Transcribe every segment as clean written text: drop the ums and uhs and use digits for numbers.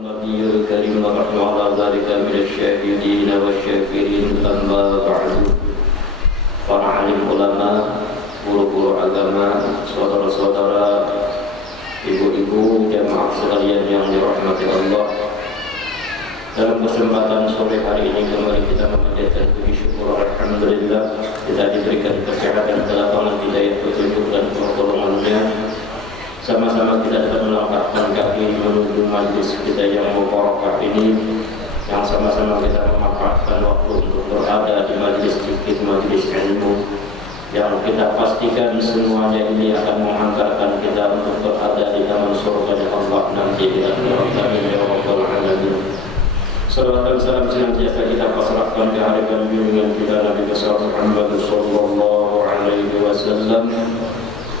النبي الكريم ونحن على ذلك من الشاهدين والشاكرين أما بعد. Para alim ulama, guru-guru agama, saudara-saudara, ibu-ibu, jamaah sekalian yang dirahmati Allah. Dalam kesempatan sore hari ini kembali kita memanjatkan puji syukur alhamdulillah kita diberikan kesehatan, kelapangan, hidayah, petunjuk dan pertolongannya. Sama-sama kita dapat melangkahkan kaki menuju majlis kita yang mubarakah ini, yang sama-sama kita memanfaatkan waktu untuk berada di majlis zikir, majlis ilmu yang kita pastikan semuanya ini akan menghantarkan kita untuk berada di taman surga Allah nanti di akhirat. Amin ya rabbal alamin. Salawat dan salam senantiasa kita pasrahkan kehadiran junjungan kita Nabi besar Muhammad sallallahu alaihi wasallam.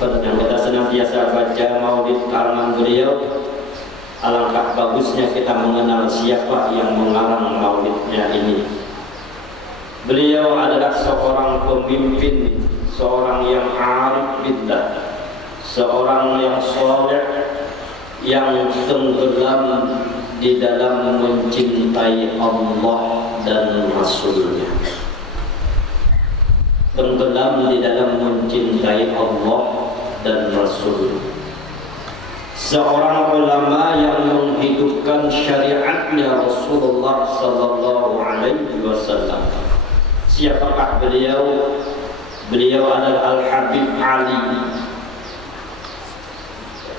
Yang kita senantiasa baca maulid karangan beliau. Alangkah bagusnya kita mengenal siapa yang mengarang maulidnya ini. Beliau adalah seorang pemimpin, seorang yang arif billah, seorang yang saleh, yang tenggelam di dalam mencintai Allah dan Rasulnya. Tenggelam di dalam mencintai Allah dan Rasul. Seorang ulama yang menghidupkan syariatnya Rasulullah sallallahu alaihi wasallam. Siapakah beliau? Beliau adalah Al-Habib Ali,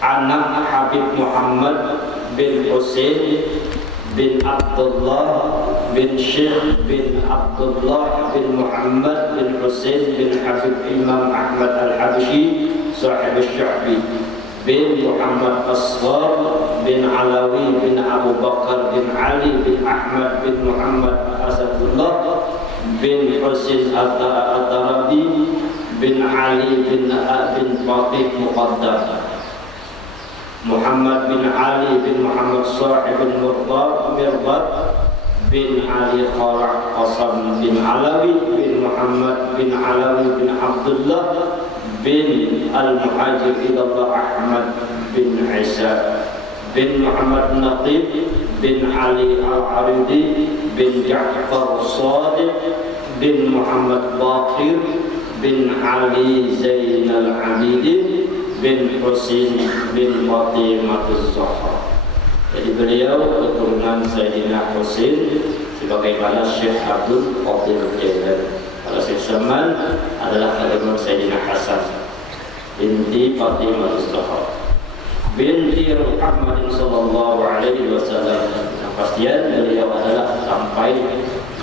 anak Habib Muhammad bin Husain bin Abdullah bin Syekh bin Abdullah bin Muhammad bin Husain bin Habib Imam Ahmad Al-Habsyi sahib Sya'bi bin Muhammad Asghar bin Alawi bin Abu Bakar bin Ali bin Ahmad bin Muhammad Asadullah bin Husain At-Tarabi bin Ali bin Fatih Muqaddam Muhammad bin Ali bin Muhammad Sahib bin Mirbat bin Ali Kharah Qasam bin Alawi bin Muhammad bin Alawi bin Abdullah bin Al-Muhajir ilallah Ahmad bin Isa bin Muhammad Naqib bin Ali Al-Aridi bin Ja'far Sadiq bin Muhammad Baqir bin Ali Zainal Abidin bin Husain bin Fatimah Az-Zahra. Jadi beliau keturunan Sayyidina Husain sebagaimana Syekh Abdul Qadir Jailani. Kalau Syekh Salman adalah keturunan Sayyidina Hasan binti Fatimah Az-Zahra binti Muhammad sallallahu alaihi wasallam. Kepastian beliau adalah sampai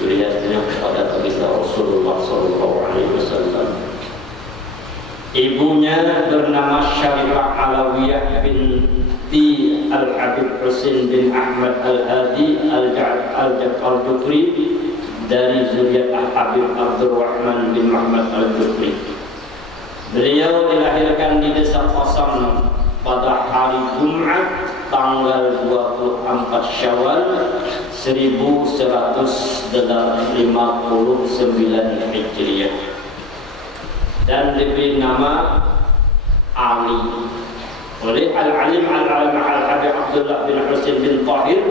wilayahnya kepada baginda Rasulullah sallallahu alaihi wasallam. Ibunya bernama Syarifah Alawiyah binti Al-Habib Husain bin Ahmad Al-Hadi Al-Jufri dari zuriat Al-Habib Abdurrahman bin Muhammad Al-Jufri. Beliau dilahirkan di desa Qasam pada hari Jumat tanggal 24 Syawal 1159 Hijriah dan diberi nama Ali oleh Al-Alim Al-Habib Abdullah bin Husain bin Tahir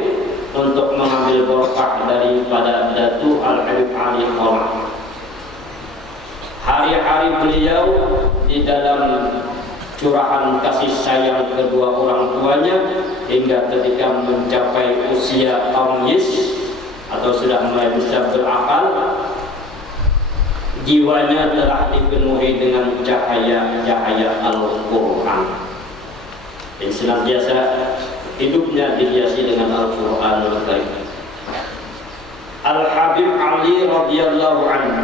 untuk mengambil berkah daripada Datu Al-Habib Ali Kharah. Hari-hari beliau di dalam curahan kasih sayang kedua orang tuanya hingga ketika mencapai usia tamyiz atau sudah mulai bisa berakal, jiwanya telah dipenuhi dengan cahaya-cahaya Al-Quran dan senantiasa hidupnya dihiasi dengan Al-Quran Al-Karim. Al-Habib Ali radhiyallahu anhu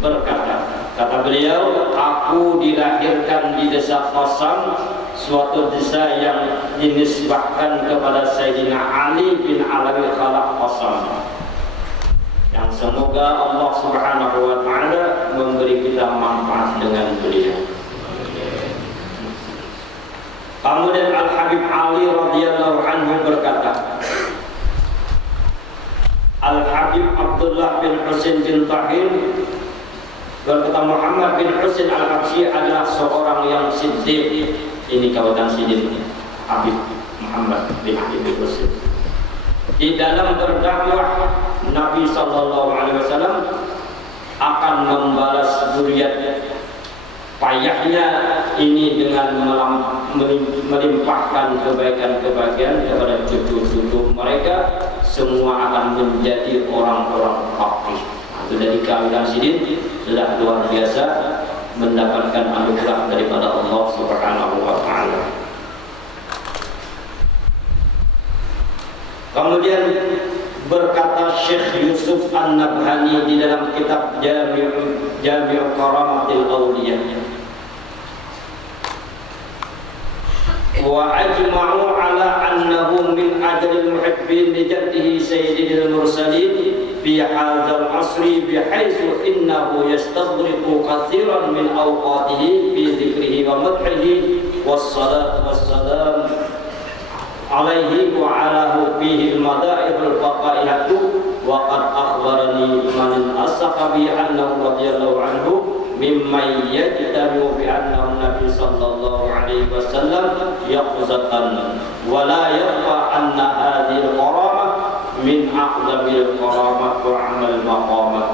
berkata, kata beliau, aku dilahirkan di desa Qasam, suatu desa yang dinisbahkan kepada Sayyidina Ali bin Alawi Khalaf Qasam, yang semoga Allah subhanahu wa ta'ala memberi kita manfaat dengan beliau. Kemudian Al-Habib Ali radhiyallahu anhu berkata, Al-Habib Abdullah bin Husain bin Tahir berkata, Muhammad bin Husain Al-Habsyi adalah seorang yang siddiq. Ini kawasan siddiq Habib Muhammad bin Abi Qasim. Di dalam berdakwah Nabi sallallahu alaihi wasallam akan membalas zuriat payahnya ini dengan melimpahkan kebaikan-kebaikan kepada cucu-cucu mereka, semua akan menjadi orang-orang faqih. Itu dari kehamilan Sidin sudah luar biasa mendapatkan anugerah daripada Allah Subhanahu wa taala. Kemudian berkata Syekh Yusuf An-Nabhani di dalam kitab Jami' Karamatil Awliya, wa ajma'u ala annahu min ajril muhibbin li jaddihi sayyidil mursalin fi hadzal asri bihaitsu innahu yastaghriqu katsiran min awqatihi fi dzikrihi wa madhihi wassalatu wassalam alaihi wa alahu fihi al-madaihul faqaihatu wa qad akhbarani man as-sahabi annahu radhiyallahu anhu mimman yajtamu bi annahu nabi sallallahu alaihi wasallam yaqzatan wa la yakhfa anna hadhihi al-qaramah min aqdamil qaramat wa amal maqamat.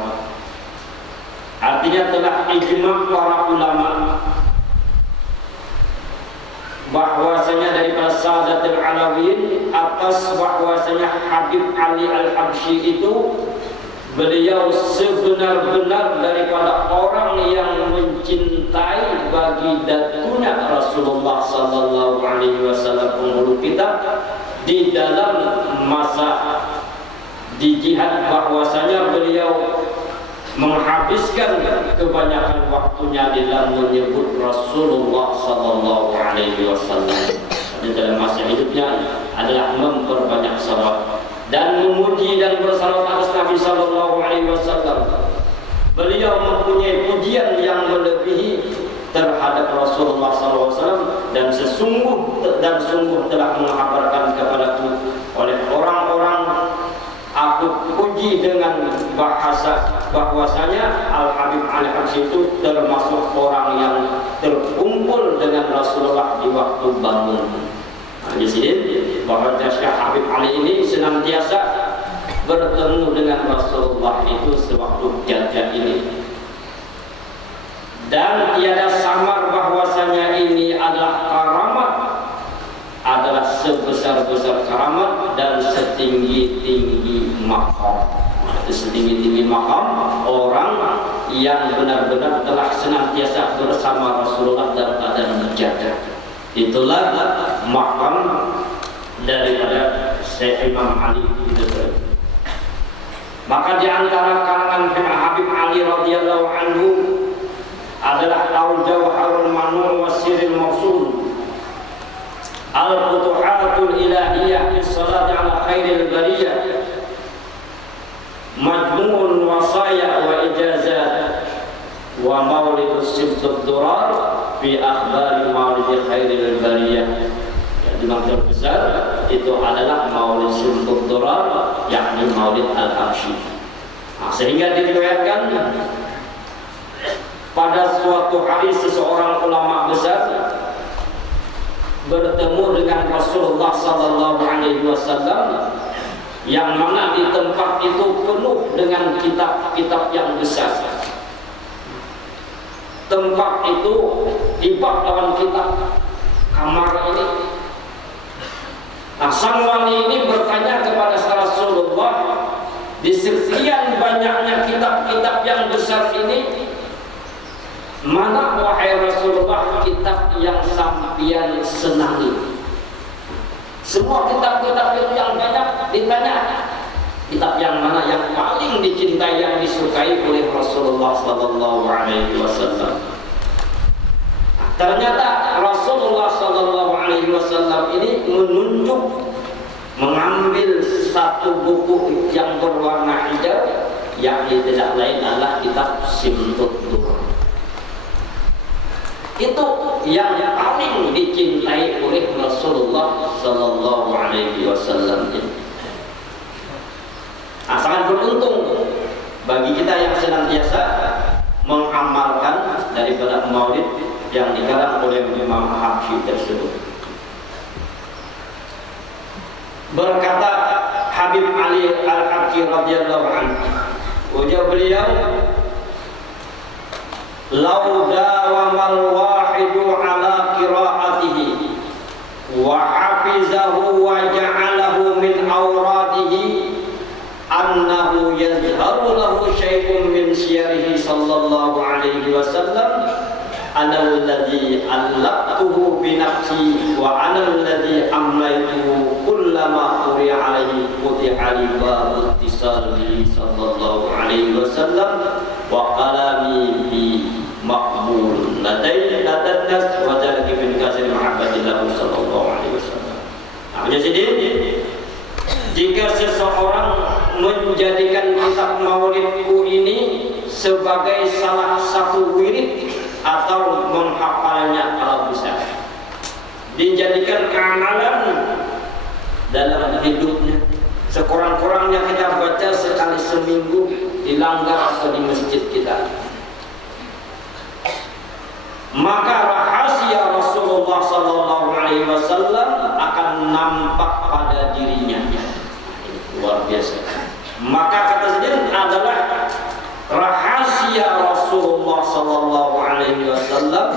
Artinya telah ijma' para ulama bahwasanya daripada Sadatul Alawiyyin atas bahwasanya Habib Ali Al-Habsyi itu beliau sebenar-benar daripada orang yang mencintai bagi datunya Rasulullah sallallahu alaihi wasallam penghulu kitab di dalam masa di jihad, bahwasanya beliau menghabiskan kebanyakan waktunya dalam menyebut Rasulullah sallallahu alaihi wasallam. Di dalam masa hidupnya adalah memperbanyak salawat dan memuji dan bersalawat atas Nabi sallallahu alaihi wasallam. Beliau mempunyai pujian yang melebihi terhadap Rasulullah sallallahu alaihi wasallam, dan sungguh telah mengabarkan kepadaku oleh orang-orang, aku puji dengan bahasa bahwasanya Al-Habib Ali Habsyi itu termasuk orang yang terkumpul dengan Rasulullah di waktu bangun. Di sini bahwa Syekh Habib Ali ini senantiasa bertemu dengan Rasulullah itu sewaktu jajah ini, dan tiada samar bahwasanya ini adalah karamat, adalah sebesar-besar karamat dan setinggi-tinggi maqam. Itu setinggi-tinggi maqam orang yang benar-benar telah senantiasa bersama Rasulullah dalam keadaan berjaga. Itulah maqam daripada Syekh Imam Ali itu. Maka di antara kalangan Habib Ali radhiyallahu anhu adalah Al-Jawharul Manur wa Sirrul Mawsul, Al-Futuhatul Ilahiyah fi Salati ala Khairil Bariyah, Majmu'ul Wasaya wa Ijazat, wa Maulidus Sibtud Durar fi Akhbari Maulid Khairil Bariyah. Yang dimaksud besar itu adalah Maulid Sibtud Durar, yakni Maulid Al-Habsyi. Sehingga diriwayatkan pada suatu hari seseorang ulama besar bertemu dengan Rasulullah sallallahu alaihi wasallam, yang mana di tempat itu penuh dengan kitab-kitab yang besar. Tempat itu dibak lawan kitab, kamar ini. Nah, sang wali ini bertanya kepada Rasulullah, di sekian banyaknya kitab-kitab yang besar ini, mana wahai Rasulullah kitab yang sampian senangi? Semua kitab-kitab itu yang banyak ditanya, kitab yang mana yang paling dicintai, yang disukai oleh Rasulullah sallallahu alaihi wasallam? Ternyata Rasulullah sallallahu alaihi wasallam ini menunjuk, mengambil satu buku yang berwarna hijau, yakni tidak lain adalah kitab Sibtud Durar. Itu yang paling dicintai oleh Rasulullah sallallahu alaihi wasallam. Sangat beruntung bagi kita yang senantiasa mengamalkan daripada maulid yang dikarang oleh Imam Habsyi tersebut. Berkata Habib Ali Al-Habsyi radhiyallahu anhu, ujar beliau, "Lau dawamal wahidu ala qiraatihi wa hafizahu wa ja'alahu min awradihi annahu yazharu lahu syai'un min siyarihi sallallahu alaihi wasallam ana alladhi allaqtuhu bi nafsi wa ana alladhi amlaytuhu kullama quri'a alaihi quti'a li babu ittisalihi sallallahu alaihi wasallam wa qalami bi maqbul ladai ladannas wa zalika min kasri mahabbatillah sallallahu alaihi wasallam." Namanya sendiri, jika seseorang menjadikan kitab maulidku ini sebagai salah satu wirid atau menghafalnya kalau bisa, dijadikan keamalan dalam hidupnya, sekurang-kurangnya kita baca sekali seminggu di langgar atau di masjid kita, maka rahasia Rasulullah sallallahu alaihi wasallam akan nampak pada dirinya. Luar biasa. Maka kata sendiri adalah rahasia Rasulullah sallallahu alaihi wasallam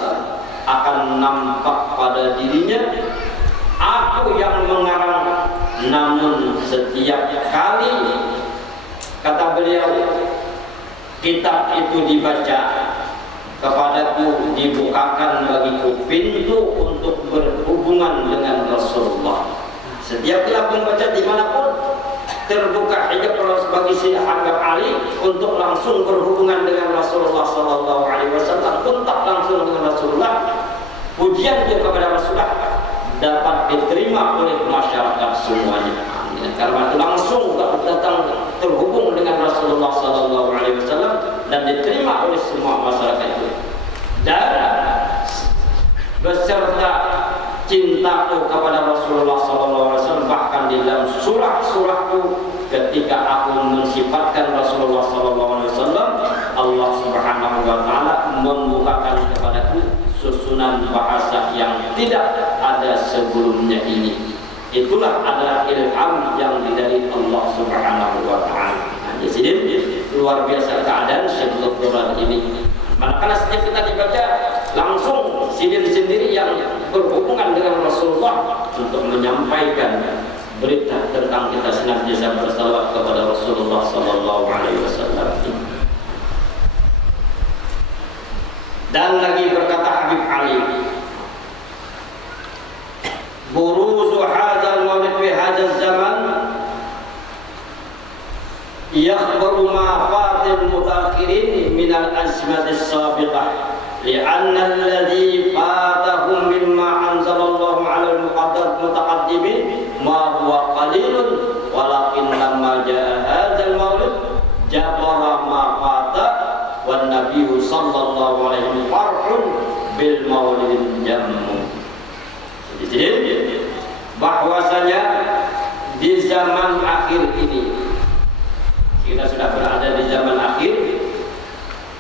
akan nampak pada dirinya. Aku yang mengarang, namun setiap kali, kata beliau, kitab itu dibaca, kepadaku dibukakan bagiku pintu untuk berhubungan dengan Rasulullah. Setiap kali membaca dimanapun, terbuka hijab bagi si Habib Ali untuk langsung berhubungan dengan Rasulullah sallallahu alaihi wasallam, kontak langsung dengan Rasulullah. Pujian dia kepada Rasulullah dapat diterima oleh masyarakat semuanya. Karena itu langsung datang terhubung dengan Rasulullah sallallahu alaihi wasallam dan diterima oleh semua masyarakat itu. Dan beserta cintaku kepada Rasulullah SAW, bahkan di dalam surah-surahku ketika aku mensifatkan Rasulullah SAW, Allah Subhanahu wa Ta'ala membukakan kepadaku susunan bahasa yang tidak ada sebelumnya ini. Itulah adalah ilham yang dari Allah Subhanahu wa Ta'ala. Jadi luar biasa keadaan Syekh Quran ini. Manakala setiap kita dibaca, langsung sendiri yang berhubungan dengan Rasulullah untuk menyampaikan berita tentang kita senantiasa bersalawat kepada Rasulullah sallallahu alaihi wasallam. Dan lagi berkata Habib Ali, buruzu hadzal maulid fi hadzal zaman yakhbaru ma fatil mutakhirin min al-azmat as-sabiqah li'anna alladhi fatahum mimma anzalallahu 'ala al-mutaqaddimin ma huwa qalilun walakin lamma jaa hadzal maulid jabara ma fata wan nabiyyu sallallahu alaihi farhun bil maulid jammu. Jadi bahwasanya di zaman akhir ini, kita sudah berada di zaman akhir,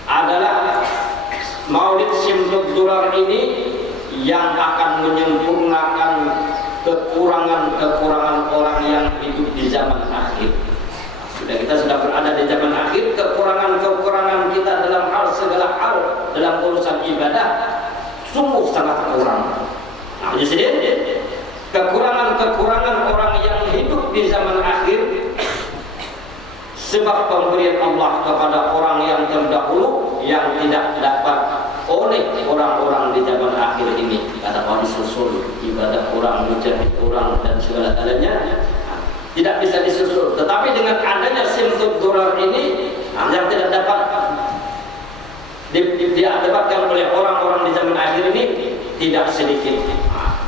adalah maulid Syamsul Durar ini yang akan menyempurnakan kekurangan-kekurangan orang yang hidup di zaman akhir. Kita sudah berada di zaman akhir, kekurangan-kekurangan kita dalam hal segala hal dalam urusan ibadah sungguh sangat kurang. Nah, jadi kekurangan-kekurangan orang yang hidup di zaman akhir sebab pemberian Allah kepada orang yang terdahulu yang tidak dapat oleh orang-orang di zaman akhir ini. Kata orang disusul ibadah orang, mujahid orang dan segala galanya tidak bisa disusul. Tetapi dengan adanya Syamsul Durar ini yang tidak dapat didapatkan oleh orang-orang di zaman akhir ini tidak sedikit.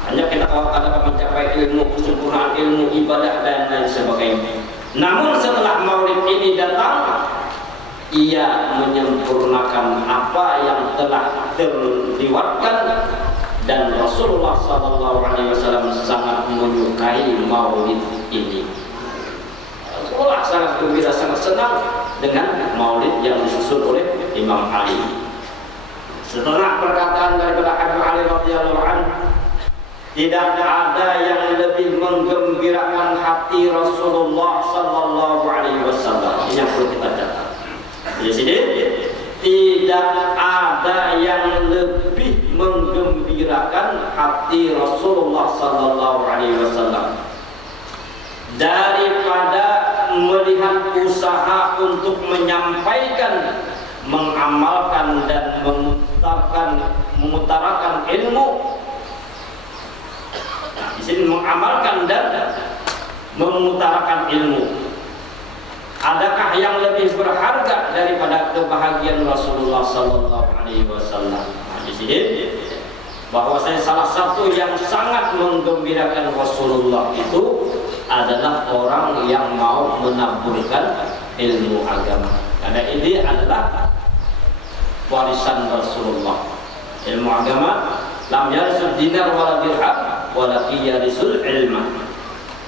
Hanya kita akan mencapai ilmu, kesempurnaan ilmu ibadah dan lain sebagainya. Namun setelah maulid ini datang, ia menyempurnakan apa yang telah terlewatkan, dan Rasulullah SAW sangat menyukai maulid ini. Rasulullah sangat gembira, sangat senang dengan maulid yang disusun oleh Imam Ali. Setelah perkataan daripada Habib Ali radhiyallahu anhu, tidak ada yang lebih menggembirakan hati Rasulullah sallallahu alaihi wasallam. Ini yang perlu kita catat. Di sini tidak ada yang lebih menggembirakan hati Rasulullah sallallahu alaihi wasallam daripada melihat usaha untuk menyampaikan, mengamalkan dan mengutarakan ilmu. Nah, di sini mengamalkan dan mengutarakan ilmu. Adakah yang lebih berharga daripada kebahagiaan Rasulullah sallallahu alaihi wasallam? Nah, di sini bahwasanya salah satu yang sangat menggembirakan Rasulullah itu adalah orang yang mau menaburkan ilmu agama. Karena ini adalah warisan Rasulullah. Ilmu agama lam yarisul dinar wala dirham walakin yarisul ilma.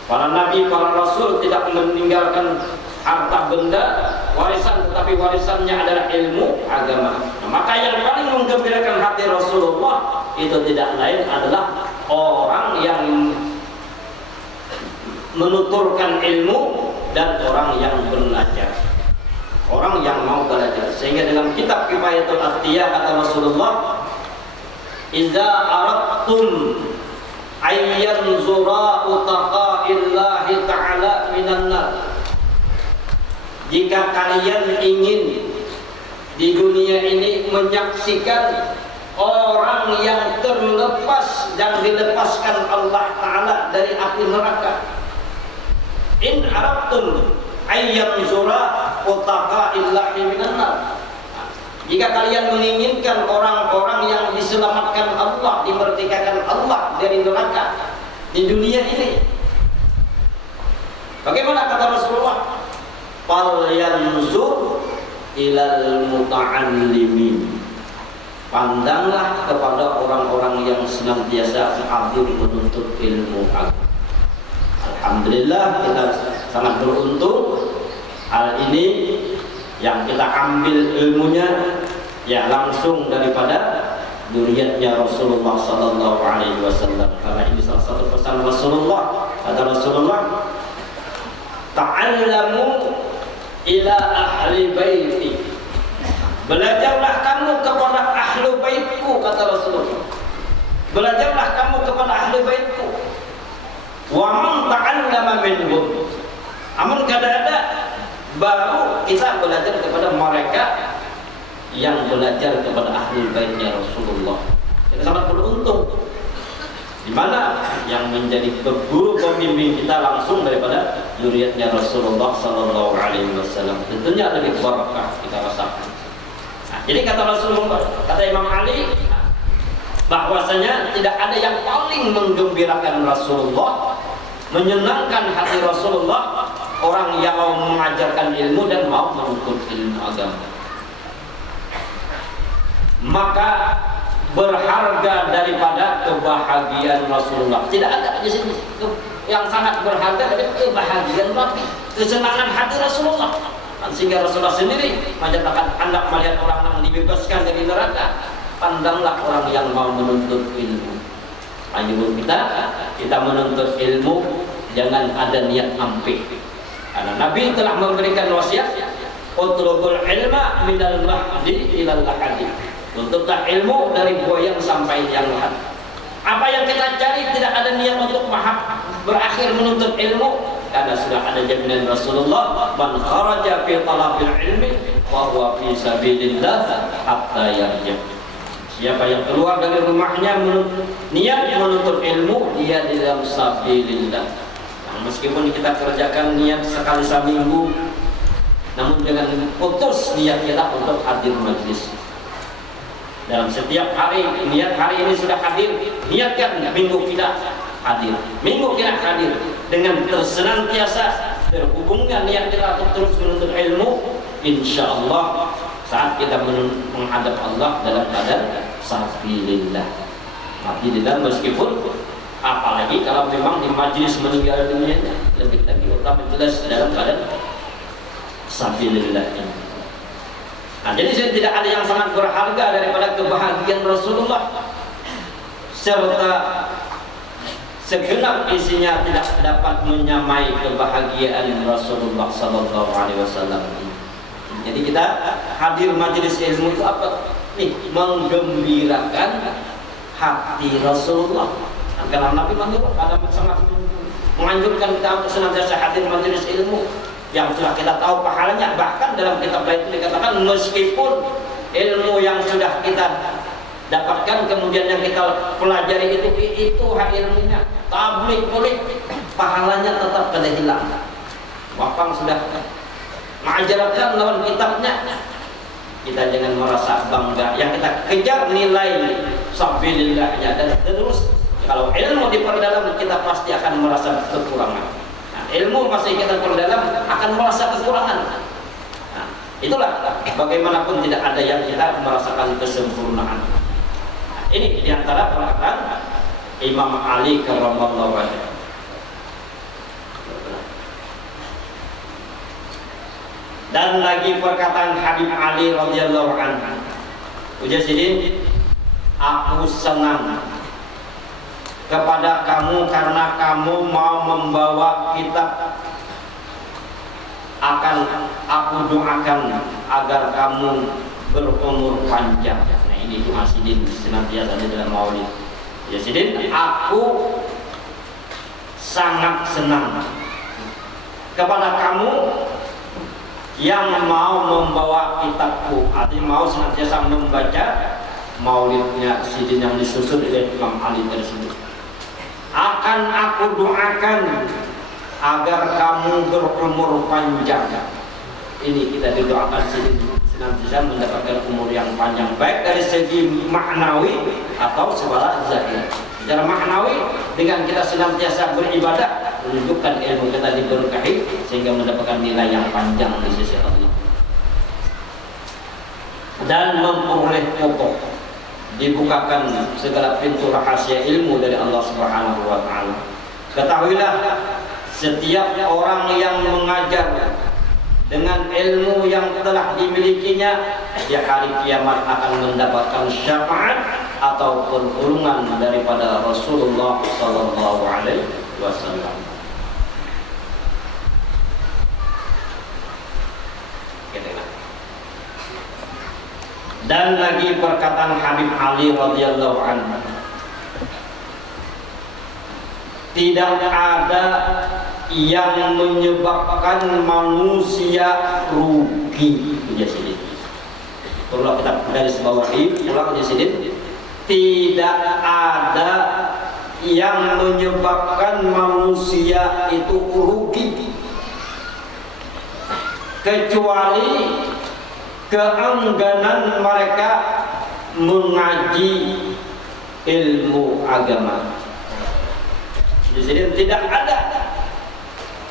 Para nabi, para rasul tidak meninggalkan harta benda warisan, tetapi warisannya adalah ilmu agama. Nah, maka yang paling menggembirakan hati Rasulullah itu tidak lain adalah orang yang menuturkan ilmu dan orang yang belajar, orang yang mau belajar. Sehingga dalam kitab Kifayatul Atqiyah kata Rasulullah, "Idza aradtum ayyanzura utaqaillahi ta'ala minan nar." Jika kalian ingin di dunia ini menyaksikan orang yang terlepas dan dilepaskan Allah Ta'ala dari api neraka, in arabtum ayyanzura utaqaillahi minan nar. Jika kalian menginginkan orang-orang yang diselamatkan Allah, dimerdekakan Allah dari neraka di dunia ini, bagaimana kata Rasulullah? Fal yanzur ilal muta'allimin. Pandanglah kepada orang-orang yang senantiasa hadir menuntut ilmu agama. Alhamdulillah kita sangat beruntung. Hal ini yang kita ambil ilmunya ya langsung daripada dzurriyyatnya Rasulullah sallallahu alaihi wasallam. Karena ini salah satu pesan Rasulullah. Kata Rasulullah, ta'allamu ila ahli baiti. Belajarlah kamu kepada ahli baitku, kata Rasulullah. Belajarlah kamu kepada ahli baitku. Wa man ta'allama minhum. Amun kada baru kita belajar kepada mereka yang belajar kepada ahli baitnya Rasulullah. Kita sangat beruntung. Di mana yang menjadi guru pembimbing kita langsung daripada dzurriyyatnya Rasulullah sallallahu alaihi wasallam. Tentunya lebih barakah kita rasakan. Nah, jadi kata Rasulullah, kata Imam Ali, bahwasanya tidak ada yang paling menggembirakan Rasulullah, menyenangkan hati Rasulullah, orang yang mau mengajarkan ilmu dan mau menuntut ilmu agama. Maka berharga daripada kebahagiaan Rasulullah. Tidak ada di sini yang sangat berharga dari kebahagiaan Nabi, kesenangan hati Rasulullah. Sehingga Rasulullah sendiri menyatakan, hendak melihat orang yang dibebaskan dari neraka, pandanglah orang yang mau menuntut ilmu. Ayo kita menuntut ilmu jangan ada niat ampih. Karena Nabi telah memberikan wasiat, utlubul ilma minal mahdi ilal lahadi. Tuntutlah ilmu dari buayang sampai yang lahat. Apa yang kita cari tidak ada niat untuk berakhir menuntut ilmu, karena sudah ada jaminan Rasulullah, man kharaja fi talabil ilmi wa huwa fi sabilillah hatta yarji'. Siapa yang keluar dari rumahnya niat menuntut ilmu, dia di dalam sabilillah. Nah, meskipun kita kerjakan niat sekali seminggu, namun dengan putus niat kita untuk hadir majlis. Dalam setiap hari, niat hari ini sudah hadir, niatkan minggu kita hadir, minggu kita hadir, dengan tersenantiasa terhubungkan niat kita untuk terus menuntut ilmu. Insya Allah saat kita menghadap Allah dalam keadaan sabilillah, mati di dalam, meskipun apalagi kalau memang di majlis meninggal dunianya, lebih lagi utama jelas dalam keadaan sabilillah ini. Nah, jadi tidak ada yang sangat berharga daripada kebahagiaan Rasulullah serta segenap isinya tidak dapat menyamai kebahagiaan Rasulullah sallallahu alaihi wasallam. Jadi kita hadir majelis ilmu itu apa? Nih, menggembirakan hati Rasulullah. Karena Nabi ada sangat menganjurkan kita untuk senantiasa hadir majelis ilmu yang sudah kita tahu pahalanya. Bahkan dalam kitab lain itu dikatakan meskipun ilmu yang sudah kita dapatkan kemudian yang kita pelajari itu hak ilmunya tabligh boleh, pahalanya tetap kada hilang. Wapang sudah mengajarkan lawan kitabnya, kita jangan merasa bangga. Yang kita kejar nilai sabilillahnya dan terus. Kalau ilmu diperdalam kita pasti akan merasa kekurangan. Nah, ilmu masih kita perdalam akan merasa kekurangan. Nah, itulah bagaimanapun tidak ada yang kita merasakan kesempurnaan. Nah, ini diantara perkataan Imam Ali karramallahu wajhahu. Dan lagi perkataan Habib Ali radhiyallahu anhu. Ujar sidin, aku senang kepada kamu karena kamu mau membawa kitab, akan aku doakan agar kamu berumur panjang. Nah, ini doa sidin senantiasa di dalam maulid. Ya sidin, aku sangat senang kepada kamu yang mau membawa kitabku, artinya mau senantiasa membaca maulidnya sidin yang disusun oleh Imam Ali tersebut. Akan aku doakan agar kamu berumur panjang. Ini kita didoakan senantiasa mendapatkan umur yang panjang, baik dari segi maknawi atau secara zahir. Secara maknawi dengan kita senantiasa beribadah menunjukkan ilmu kita diberkahi sehingga mendapatkan nilai yang panjang di sisi Allah. Dan memperoleh pokok, dibukakan segala pintu rahasia ilmu dari Allah Subhanahu wa taala. Ketahuilah, setiap orang yang mengajar dengan ilmu yang telah dimilikinya di hari kiamat akan mendapatkan syafaat atau pertolongan daripada Rasulullah sallallahu alaihi wasallam. Dan lagi perkataan Habib Ali radhiyallahu anhu, tidak ada yang menyebabkan manusia rugi. Jadi kalau kita garis bawahi ulang jadi tidak ada yang menyebabkan manusia itu rugi kecuali keengganan mereka mengaji ilmu agama. Jadi tidak ada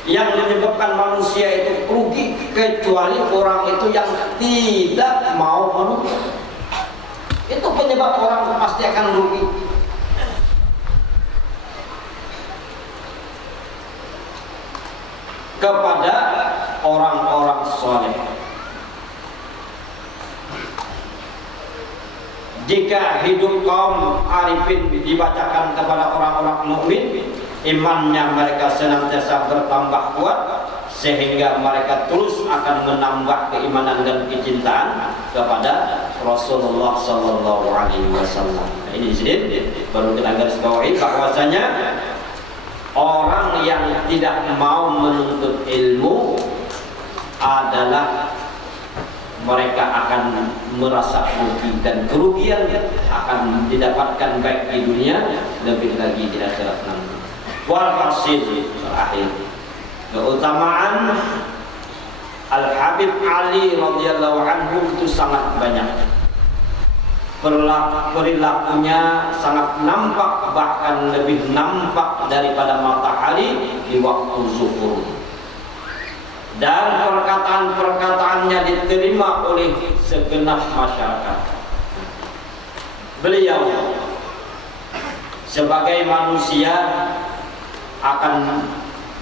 yang menyebabkan manusia itu rugi kecuali orang itu yang tidak mau menuntut. Itu penyebab orang pasti akan rugi. Kepada orang-orang soleh. Jika hidup kaum arifin dibacakan kepada orang-orang mukmin, imannya mereka senantiasa bertambah kuat sehingga mereka terus akan menambah keimanan dan kecintaan kepada Rasulullah sallallahu alaihi wasallam. Ini disini baru kita garis bawahi bahwasanya orang yang tidak mau menuntut ilmu adalah mereka akan merasa rugi dan kerugian akan didapatkan baik di dunia lebih lagi di akhirat nanti. Walhasil terakhir keutamaan Al-Habib Ali radhiyallahu anhu itu sangat banyak. Perilakunya sangat nampak, bahkan lebih nampak daripada matahari di waktu zuhur. Dan perkataan-perkataannya diterima oleh segenap masyarakat. Beliau sebagai manusia akan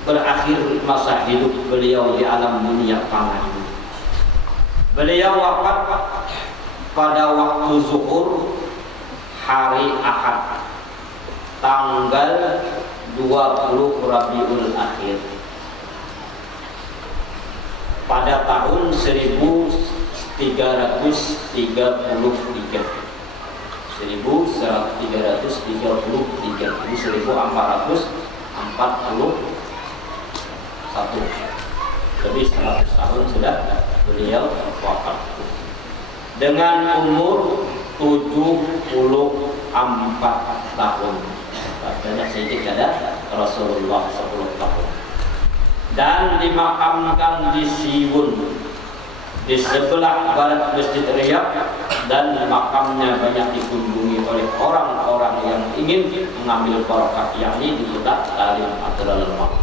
berakhir masa hidup beliau di alam dunia fana ini. Beliau wafat pada waktu zuhur hari Ahad tanggal 20 Rabiul Akhir pada tahun 1333 ini 1441, lebih 100 tahun sudah beliau wafat dengan umur 74 tahun. Banyak sedikit ada Rasulullah 10 tahun, dan dimakamkan di Siwun di sebelah barat Masjid Riyadh, dan makamnya banyak dikunjungi oleh orang-orang yang ingin mengambil barokah, yakni di kota Kalimantan.